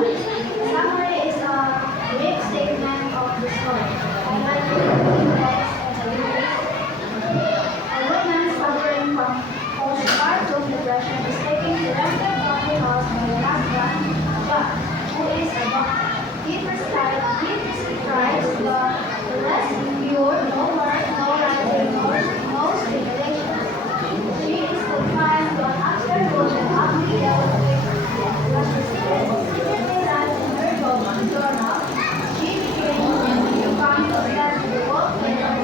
Summary is a brief statement of the story, highlighting the events and the lyrics. A woman suffering from postpartum depression is taken to rented family house by her husband, John, who is a doctor. He prescribes the less pure, no work, no writing, no stimulation. She is confined to an upstairs room and ugly yellow paper. As she secretly writes in her journal, she became obsessed with the wallpaper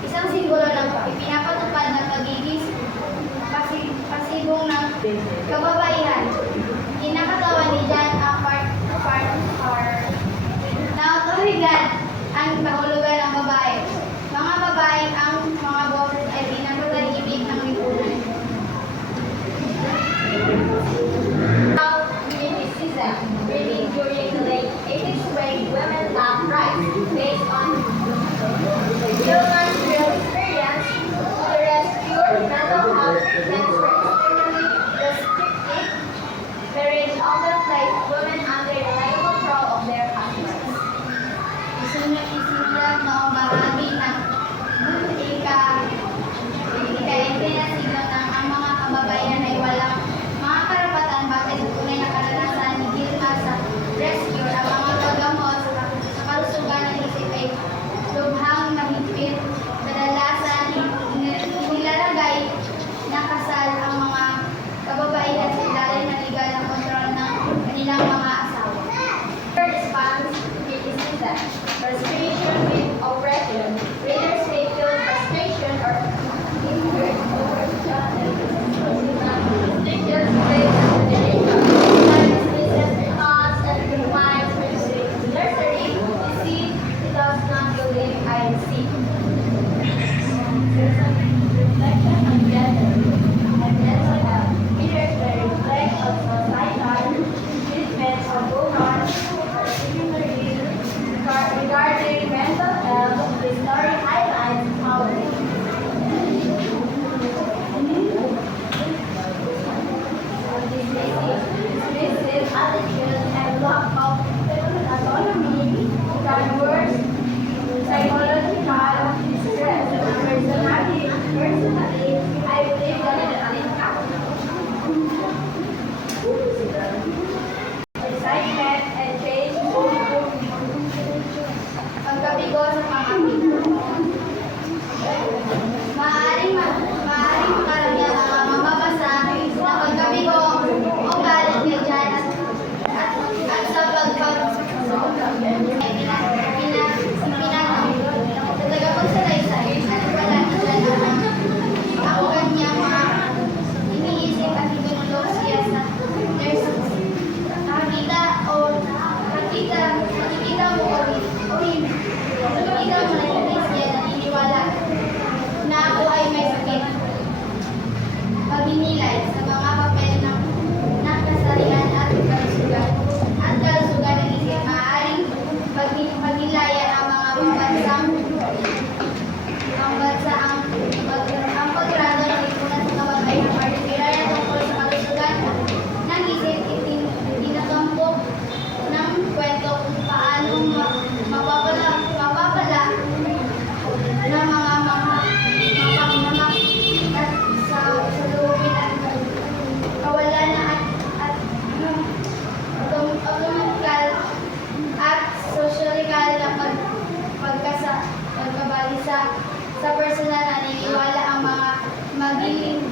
Isang simbolo ng ipinapatupad ng pagiging pasibong ng kababaihan. Kinakatawan ni John A. na otoridad ang kahulugan ng babae. Mga babae ang mga boses ay pinapatahimik ng lipunan. Now, criticism really during the late 80s when women lacked rights based on human real experience to rescue mental health trends were extremely restrictive. Marriage often placed women under the legal control of their husbands. Isinulat noong bahagi ng ika-18 na siglo nang ang mga kababaihan ay walang mga karapatan bakit tunay na karanasan ni Gilma sa rescue ang mga paggamot sa kalusugan ng isip ay lubhang mahigpit. Kadalasan nilalagay na kasal ang mga kababaihan sa ilalim ng legal na kontrol ng kanilang mga asawa. Response to criticism. Frustration with oppression. Readers may feel frustration or anger over restrictions placed on the nation. Sometimes business costs and compliance with nursery deceit does not believe I see. Reflection on gender and mental health. Readers may reflect on societal treatments of women, particularly regarding mental health. The story highlights how dismissive attitudes and lack of autonomy can worsen psychological distress. Personally, I believe that excitement and change pagkabigo sa mga pito. Maaaring makaramihan ang mga mababasa na pagkabigo o galit kay Jan at sa tagapagsalaysay at wala ang kanyang mga iniisip at itinulog siya sa nurses. Makikita mo o hindi. Makikita mo na hindi siya naniniwala na ako ay may sakit. Paghinilay sa mga papel ng kasarian at kalusugan ng isip, maaaring paghilayan ang mga ang paggrado ng lipunan sa kababaihan, particularly tungkol sa kalusugan ng isip, itinatampok ng kwento kung paano mapapala ng mga mapagmamak at sa lubin at kawalan at automatikal at sosyal na pagkabalisa sa personal na naniniwala ang mga magili